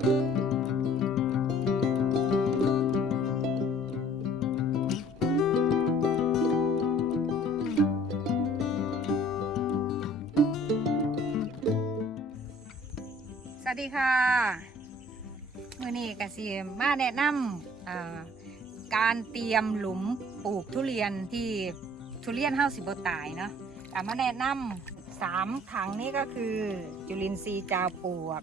สวัสดีค่ะ มือนี้กสิมาแนะนำการเตรียมหลุมปลูกทุเรียนที่ทุเรียนเฮาสิบตายเนาะแต่มาแนะนำสามถังนี้ก็คือจุลินทรีย์จาวปวก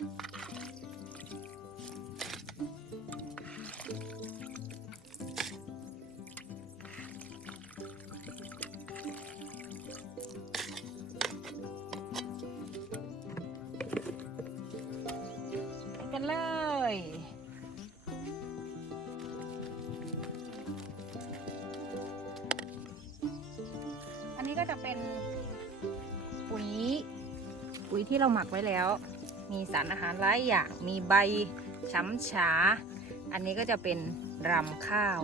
กันเลย อันนี้ก็จะเป็นปุ๋ย ปุ๋ยที่เราหมักไว้แล้ว มีสารอาหารหลายอย่าง มีใบช้ำฉา อันนี้ก็จะเป็นรำข้าว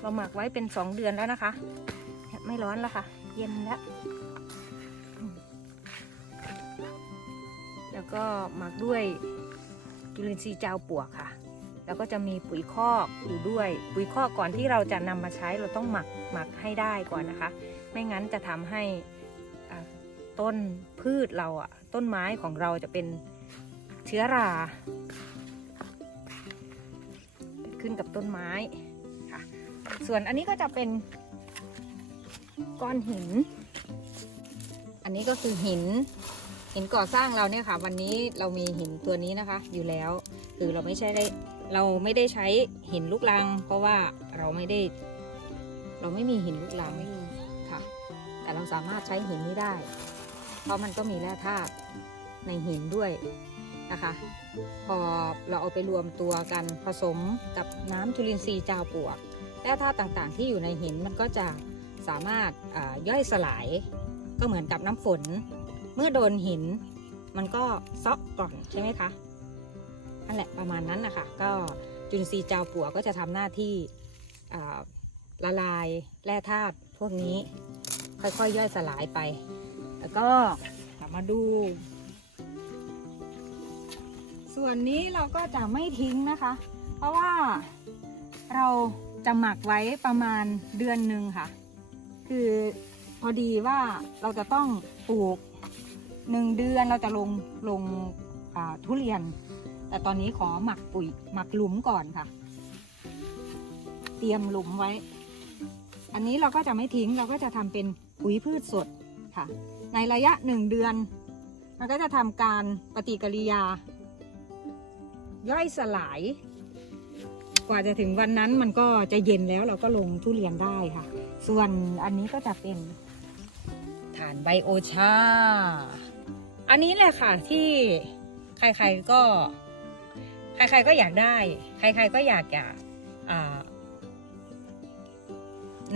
เราหมักไว้เป็นสองเดือนแล้วนะคะ ไม่ร้อนแล้วค่ะ เย็นแล้ว แล้วก็หมักด้วยจุลินทรีย์จาวปวกค่ะ แล้วก็จะมีปุ๋ยคอกอยู่ด้วย ปุ๋ยคอกก่อนที่เราจะนำมาใช้เราต้องหมักหมักให้ได้ก่อนนะคะ ไม่งั้นจะทำให้ต้นพืชเราอะต้นไม้ของเราจะเป็นเชื้อราขึ้นกับต้นไม้ค่ะ ส่วนอันนี้ก็จะเป็น ก้อนหิน อันนี้ก็คือหิน หินก่อสร้างเราเนี่ยค่ะ วันนี้เรามีหินตัวนี้นะคะ อยู่แล้ว คือเราไม่ใช่ได้เราไม่ได้ใช้หินลูกรัง เพราะว่าเราไม่ได้ เราไม่มีหินลูกรังไม่มีค่ะ แต่เราสามารถใช้หินนี้ได้ เพราะมันก็มีแร่ธาตุในหินด้วยนะคะพอเราเอาไปรวมตัวกันผสมกับน้ำจุลินทรีย์จาวปลวกแร่ธาตุต่างๆ ที่อยู่ในหินมันก็จะ สามารถย่อยสลายก็เหมือนกับน้ำฝน เมื่อโดนหิน มันก็ซอกก่อนใช่ไหมคะนั่นแหละประมาณนั้นนะคะก็จุลินทรีย์จาปัวก็จะทำหน้าที่ละลายแร่ธาตุพวกนี้ ค่อยๆย่อยสลายไป แล้วก็มาดู ส่วนนี้เราก็จะไม่ทิ้งนะคะ เพราะว่าเราจะหมักไว้ประมาณเดือนหนึ่งค่ะ คือพอดีว่าเราจะต้องปลูกหนึ่งเดือนเราจะลงลงทุเรียน แต่ตอนนี้ขอหมักปุ๋ยหมักหลุมก่อนค่ะ เตรียมหลุมไว้ อันนี้เราก็จะไม่ทิ้งเราก็จะทำเป็นปุ๋ยพืชสดค่ะ ในระยะหนึ่งเดือนมันก็จะทำการปฏิกิริยา ย่อยสลาย ว่าจะถึงวันนั้นมันก็จะเย็นแล้วเราก็ลงทุเรียนได้ค่ะ ส่วนอันนี้ก็จะเป็นฐานไบโอชา อันนี้แหละค่ะที่ใครๆก็ ใครๆก็อยากได้ ใครๆก็อยากอ่าก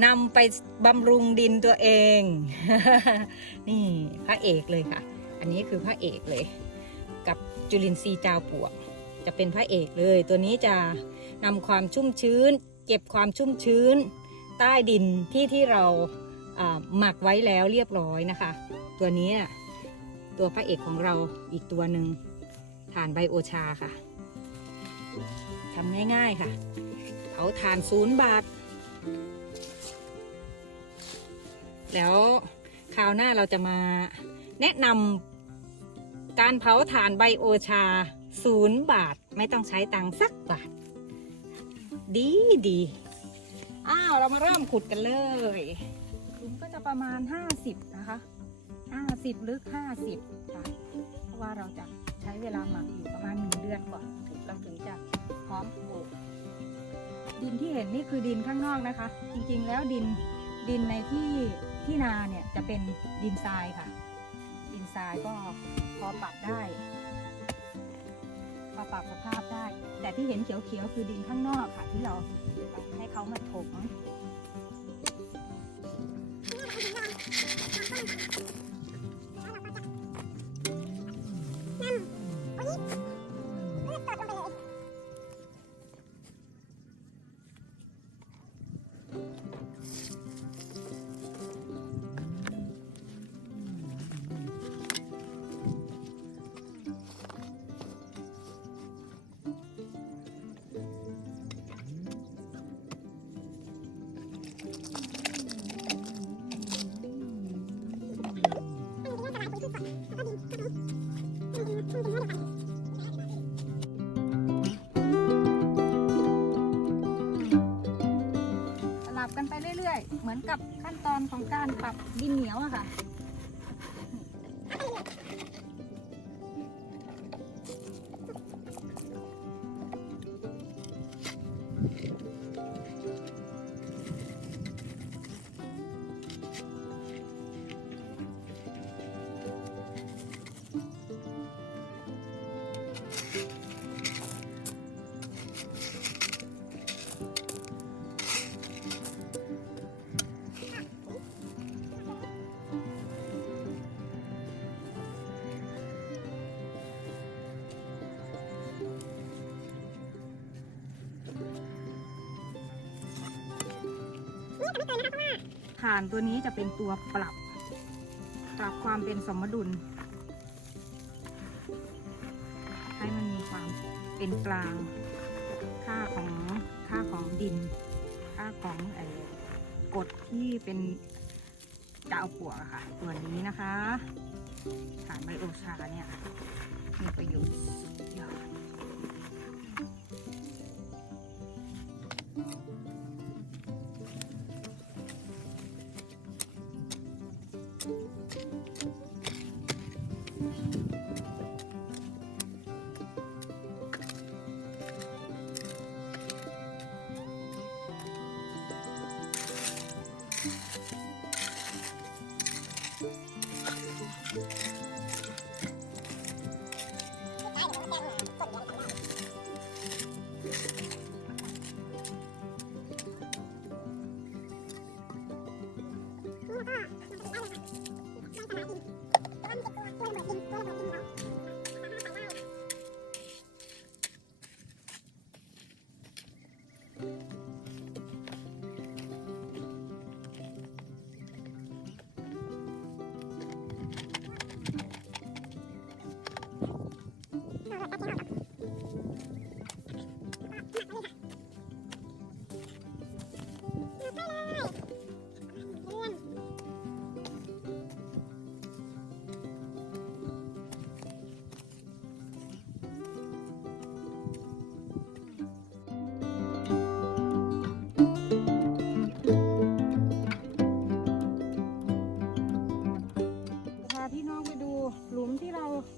นำไปบำรุงดินตัวเอง นี่พระเอกเลยค่ะ อันนี้คือพระเอกเลย กับจุลินทรีย์จาวปวก จะเป็นพระเอกเลย ตัวนี้จะนำความชุ่มชื้น เก็บความชุ่มชื้น ใต้ดินที่ที่เราหมักไว้แล้วเรียบร้อยนะคะ ตัวนี้ตัวพระเอกของเราอีกตัวหนึ่งฐานไบโอชาค่ะทำง่ายๆค่ะเผาถ่านศูนย์บาท แล้วคราวหน้าเราจะมาแนะนำการเผาถ่านไบโอชา ศูนย์บาทไม่ต้องใช้ตังค์สักบาท ดีดีอ้าวเรามาเริ่มขุดกันเลยหลุมก็จะประมาณ 50 นะคะ 50 ลึก 50 ค่ะ เพราะว่าเราจะใช้เวลาหมักอยู่ประมาณ1เดือนก่อนถึงเราถึงจะพร้อมปลูกดินที่เห็นนี่คือดินข้างนอกนะคะ จริงๆแล้วดินดินในที่ที่นาเนี่ยจะเป็นดินทรายค่ะ ดินทรายก็พอปรับได้ ปรับสภาพได้ แต่ที่เห็นเขียวๆคือดินข้างนอกค่ะ ที่เราให้เขามาถม ปรับกันไปเรื่อย ๆ เหมือนกับขั้นตอนของการปรับดินเหนียวอะค่ะ ฐานตัวนี้จะเป็นตัวปรับ ปรับความเป็นสมดุล ให้มันมีความเป็นกลาง ค่าของค่าของดิน ค่าของอกดที่เป็นดาวปลวกค่ะ ตัวนี้นะคะฐานไบโอชาเนี่ยมีประโยชน์สุดยอด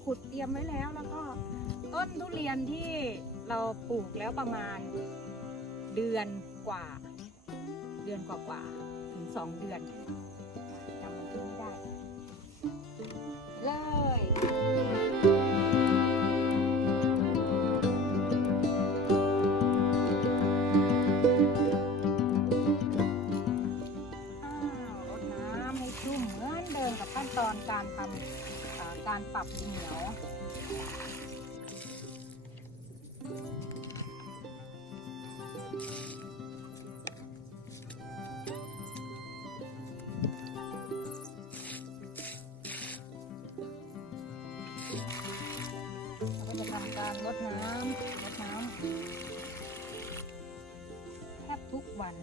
ขุดเตรียมไว้แล้ว แล้วก็ต้นทุเรียนที่เราปลูกแล้วประมาณเดือนกว่า เดือนกว่ากว่าๆถึงสองเดือน กับเหนียวเราก็จะทำการรดน้ำรดน้ำแทบทุกวัน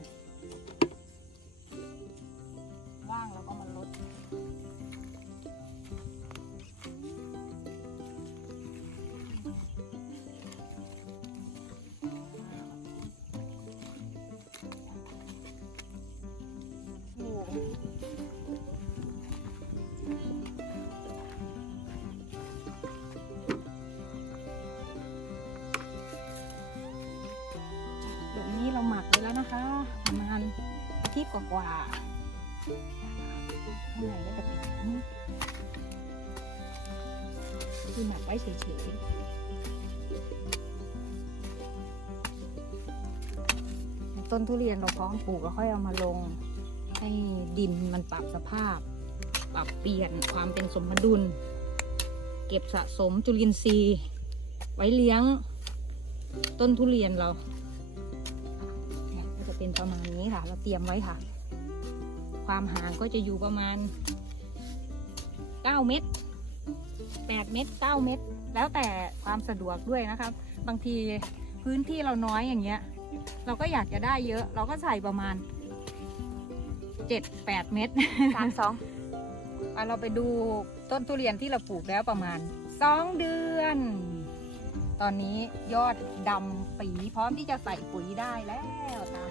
กว่าข้างในก็จะเป็นอย่างนี้คือหมักไว้เฉยๆต้นทุเรียนเราพร้อมปลูกแล้วค่อยเอามาลง ให้ดินมันปรับสภาพ ปรับเปลี่ยนความเป็นสมดุล เก็บสะสมจุลินทรีย์ ไว้เลี้ยงต้นทุเรียนเรา เนี่ยก็จะเป็นประมาณนี้ค่ะ เราเตรียมไว้ค่ะ ความห่างก็จะอยู่ประมาณ 9 เมตร 8 เมตร 9 เมตร แล้วแต่ความสะดวกด้วยนะครับ บางทีพื้นที่เราน้อยอย่างเงี้ย เราก็อยากจะได้เยอะ เราก็ใส่ประมาณ 7-8 เมตรสามสองอะเราไปดูต้นทุเรียนที่เราปลูกแล้วประมาณ 2 เดือนตอนนี้ยอดดำปีพร้อมที่จะใส่ปุ๋ยได้แล้วตาม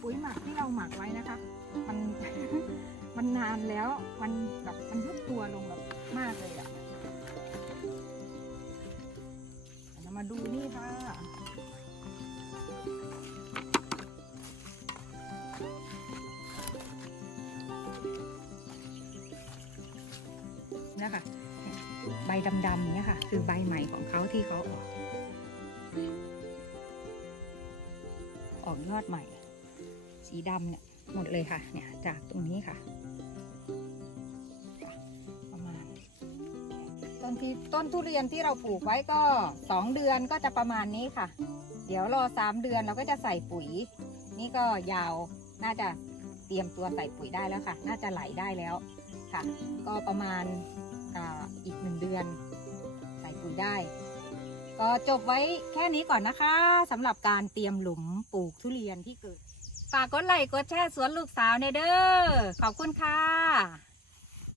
ปุ๋ยหมักที่เราหมักไว้นะคะ มันมันนานแล้วมันแบบมันยุบตัวลงแบบมากเลยอะเรามาดูนี่ค่ะนะคะใบดำๆเนี่ยค่ะ คือใบใหม่ของเขาที่เขาออกออกยอดใหม่ สีดำเนี่ยหมดเลยค่ะ เนี่ยจากตรงนี้ค่ะ ประมาณ ต้นที่ต้นทุเรียนที่เราปลูกไว้ก็สองเดือนก็จะประมาณนี้ค่ะ เดี๋ยวรอสามเดือนเราก็จะใส่ปุ๋ย นี่ก็ยาวน่าจะเตรียมตัวใส่ปุ๋ยได้แล้วค่ะ น่าจะไหลได้แล้วค่ะ ก็ประมาณอีกหนึ่งเดือน ใส่ปุ๋ยได้ ก็จบไว้แค่นี้ก่อนนะคะสำหรับการเตรียมหลุมปลูกทุเรียนที่เกิด ฝากกดไลค์กดแชร์สวนลูกสาวในเด้อขอบคุณค่ะ